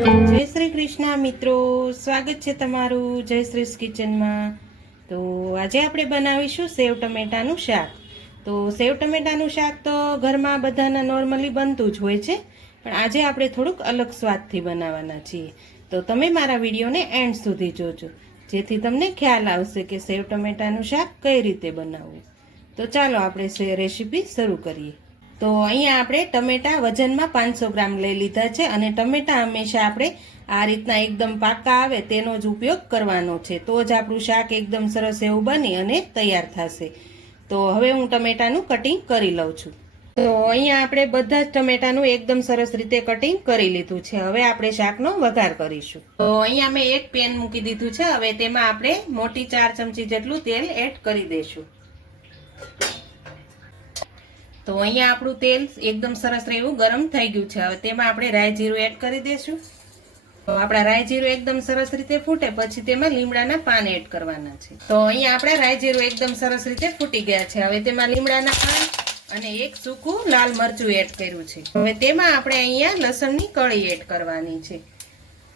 જય શ્રી કૃષ્ણ મિત્રો, સ્વાગત છે તમારું જયશ્રીસ કિચનમાં। તો આજે આપણે બનાવીશું સેવ ટમેટાનું શાક। તો સેવ ટમેટાનું શાક તો ઘરમાં બધાના નોર્મલી બનતું જ હોય છે, પણ આજે આપણે થોડુંક અલગ સ્વાદથી બનાવવાના છીએ। તો તમે મારા વિડીયોને એન્ડ સુધી જોજો, જેથી તમને ખ્યાલ આવશે કે સેવ ટમેટાનું શાક કઈ રીતે બનાવવું। તો ચાલો આપણે રેસીપી શરૂ કરીએ। તો અહીંયા આપણે ટમેટા વજનમાં 500 ગ્રામ લઈ લીધા છે, અને ટમેટા હંમેશા આપણે આ રીતના એકદમ પાકા આવે તેનો જ ઉપયોગ કરવાનો છે, તો જ આપણું શાક એકદમ સરસ એવું બની અને તૈયાર થશે। તો હવે હું ટમેટાનું કટિંગ કરી લઉં છું। તો અહીંયા આપણે બધા જ ટમેટાનું એકદમ સરસ રીતે કટિંગ કરી લીધું છે। હવે આપણે શાકનો વઘાર કરીશું। તો અહીંયા મેં એક પેન મૂકી દીધું છે। હવે તેમાં આપણે મોટી 4 ચમચી જેટલું તેલ એડ કરી દઈશું। તો અહીંયા આપણું તેલ એકદમ સરસ એવું ગરમ થઈ ગયું છે। હવે તેમાં આપણે રાઈ જીરું એડ કરી દઈશું। તો આપણા રાઈ જીરું એકદમ સરસ રીતે ફૂટે પછી તેમાં લીમડાના પાન એડ કરવાના છે। તો અહીંયા આપણે રાઈ જીરું એકદમ સરસ રીતે ફૂટી ગયા છે। હવે તેમાં લીમડાના પાન અને એક સૂકું લાલ મરચું એડ કર્યું છે। હવે તેમાં આપણે અહીંયા લસણની કળી એડ કરવાની છે।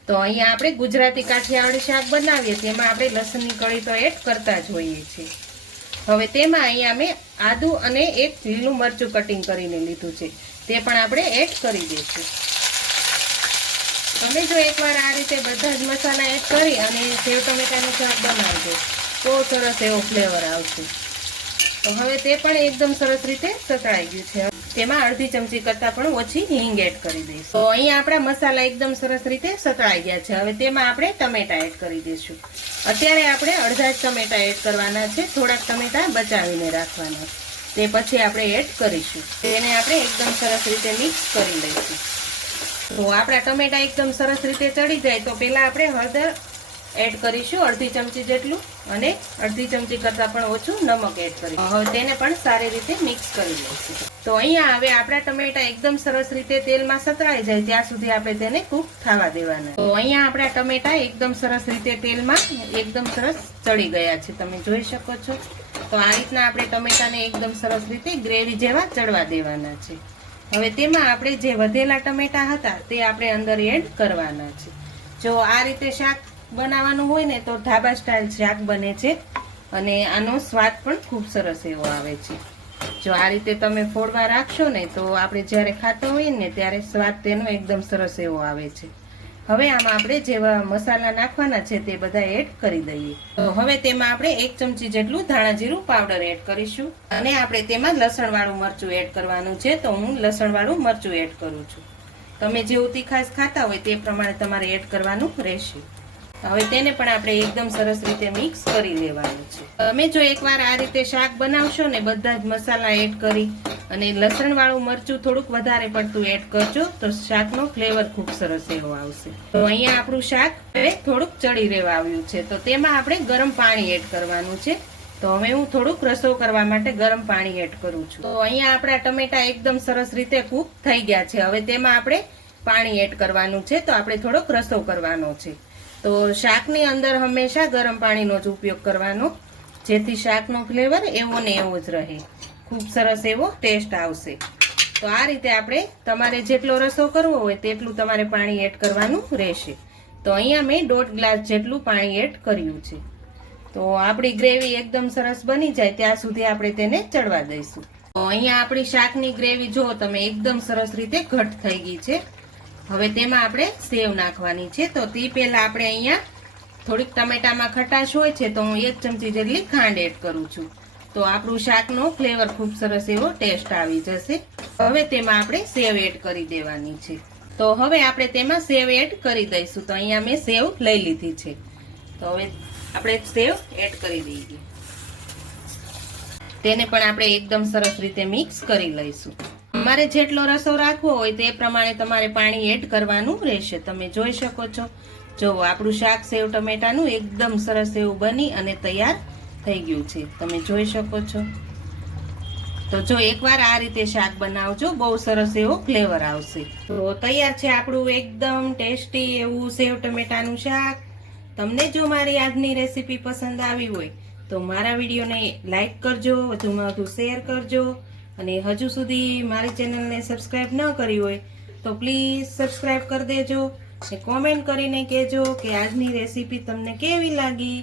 તો અહીંયા આપણે ગુજરાતી કાઠિયાવાડી શાક બનાવીએ તેમાં આપણે લસણની કળી તો એડ કરતા જ હોઈએ છીએ। હવે તેમાં અહીંયા મેં આદુ અને એક લીલું મરચું કટિંગ કરીને લીધું છે, તે પણ આપણે એડ કરી દઈશું। તમે જો એકવાર આ રીતે બધા જ મસાલા એડ કરી અને સેવ ટમેટાનું શાક બનાવજો તો સરસ એવો ફ્લેવર આવશે। તો હવે તે પણ એકદમ સરસ રીતે સતળાઈ ગયું છે। તેમાં અડધી ચમચી કરતાં પણ ઓછી હિંગ એડ કરી દઈશું। તો અહીંયા આપણા મસાલા એકદમ સરસ રીતે સતળાઈ ગયા છે। હવે તેમાં આપણે ટમેટા એડ કરી દઈશું। અત્યારે આપણે અડધા જ ટમેટા એડ કરવાના છે, થોડાક ટમેટા બચાવીને રાખવાના, તે પછી આપણે એડ કરીશું। તેને આપણે એકદમ સરસ રીતે મિક્સ કરી લઈશું। તો આપણા ટમેટા એકદમ સરસ રીતે ચડી જાય તો પહેલા આપણે હળદર એડ કરીશું અડધી ચમચી જેટલું, અને અડધી ચમચી કરતાં પણ ઓછું નમક એડ કરીશું। હવે તેને પણ સારી રીતે મિક્સ કરી લઈશું। તો અહીંયા હવે આપણા ટમેટા એકદમ સરસ રીતે તેલમાં સતળાઈ જાય ત્યાં સુધી આપણે તેને કૂક થવા દેવાના। તો અહીંયા આપણા ટમેટા એકદમ સરસ રીતે તેલમાં એકદમ સરસ ચડી ગયા છે, તમે જોઈ શકો છો। તો આ રીતના આપણે ટમેટાને એકદમ સરસ રીતે ગ્રેવી જેવા ચડવા દેવાના છે। હવે તેમાં આપણે જે વધેલા ટમેટા હતા તે આપણે અંદર એડ કરવાના છે। જો આ રીતે શાક બનાવવાનું હોય ને તો ઢાબા સ્ટાઇલ શાક બને છે, અને આનો સ્વાદ પણ ખૂબ સરસ એવો આવે છે। જો આ રીતે તમે ફોડવા રાખશો ને તો આપણે જ્યારે ખાતો હોઈએ ને ત્યારે સ્વાદ તેનો એકદમ સરસ એવો આવે છે। હવે આમાં આપણે જેવા મસાલા નાખવાના છે તે બધા એડ કરી દઈએ। તો હવે તેમાં આપણે 1 ચમચી જેટલું ધાણા જીરું પાવડર એડ કરીશું, અને આપણે તેમાં લસણવાળું મરચું એડ કરવાનું છે। તો હું લસણવાળું મરચું એડ કરું છું, તમે જેવું તીખાશ ખાતા હોય તે પ્રમાણે તમારે એડ કરવાનું રહેશે। હવે તેને પણ આપણે એકદમ સરસ રીતે મિક્સ કરી લેવાનું છે। તમે જો એકવાર આ રીતે શાક બનાવશો ને બધા જ મસાલા એડ કરી અને લસણવાળું મરચું થોડુંક વધારે પડતું એડ કરજો તો શાકનો ફ્લેવર ખૂબ સરસ એવો આવશે। તો અહીંયા આપણું શાક હવે થોડુંક ચડી રહેવા આવ્યું છે, તો તેમાં આપણે ગરમ પાણી એડ કરવાનું છે। તો હવે હું થોડુંક રસો કરવા માટે ગરમ પાણી એડ કરું છું। તો અહીંયા આપણા ટમેટા એકદમ સરસ રીતે કૂક થઈ ગયા છે। હવે તેમાં આપણે પાણી એડ કરવાનું છે, તો આપણે થોડોક રસો કરવાનો છે। તો શાકની અંદર હંમેશા ગરમ પાણીનો જ ઉપયોગ કરવાનો, જેથી શાકનો ફ્લેવર એવો ને એવો જ રહે, ખૂબ સરસ એવો ટેસ્ટ આવશે। તો આ રીતે આપણે તમારે જેટલો રસો કરવો હોય તેટલું તમારે પાણી એડ કરવાનું રહેશે। તો અહીંયા મેં 1.5 ગ્લાસ જેટલું પાણી એડ કર્યું છે। તો આપણી ગ્રેવી એકદમ સરસ બની જાય ત્યાં સુધી આપણે તેને ચડવા દઈશું। તો અહીંયા આપણી શાકની ગ્રેવી જો તમે એકદમ સરસ રીતે ઘટ થઈ ગઈ છે। હવે તેમાં આપણે સેવ નાખવાની છે। તો તે પહેલા આપણે અહીંયા થોડીક ટમેટામાં ખટાશ હોય છે તો હું 1 ચમચી જેટલી ખાંડ એડ કરું છું, તો આપણું શાકનો ફ્લેવર ખૂબ સરસ એવો ટેસ્ટ આવી જશે। હવે તેમાં આપણે સેવ એડ કરી દેવાની છે। તો હવે આપણે તેમાં સેવ એડ કરી દઈશું। તો અહીંયા મેં સેવ લઈ લીધી છે, તો હવે આપણે સેવ એડ કરી દઈએ। તેને પણ આપણે એકદમ સરસ રીતે મિક્સ કરી લઈશું। તમારે જેટલો રસો રાખવો હોય તે પ્રમાણે તમારે પાણી એડ કરવાનું રહેશે। તમે જોઈ શકો છો, જો આપણું શાક સેવ ટમેટાનું એકદમ સરસ એવું બની અને તૈયાર થઈ ગયું છે, તમે જોઈ શકો છો। તો જો એકવાર આ રીતે શાક બનાવજો, બહુ સરસ એવો ફ્લેવર આવશે। તો તૈયાર છે આપણું એકદમ ટેસ્ટી એવું સેવ ટમેટાનું શાક। તમને જો મારી આજની રેસીપી પસંદ આવી હોય તો મારા વિડીયોને લાઈક કરજો, વધુમાં વધુ શેર કરજો, અને હજુ સુધી મારી ચેનલને સબસ્ક્રાઇબ ન કરી હોય તો પ્લીઝ સબસ્ક્રાઇબ કરી દેજો, કોમેન્ટ કરીને કહેજો કે આજની રેસીપી તમને કેવી લાગી.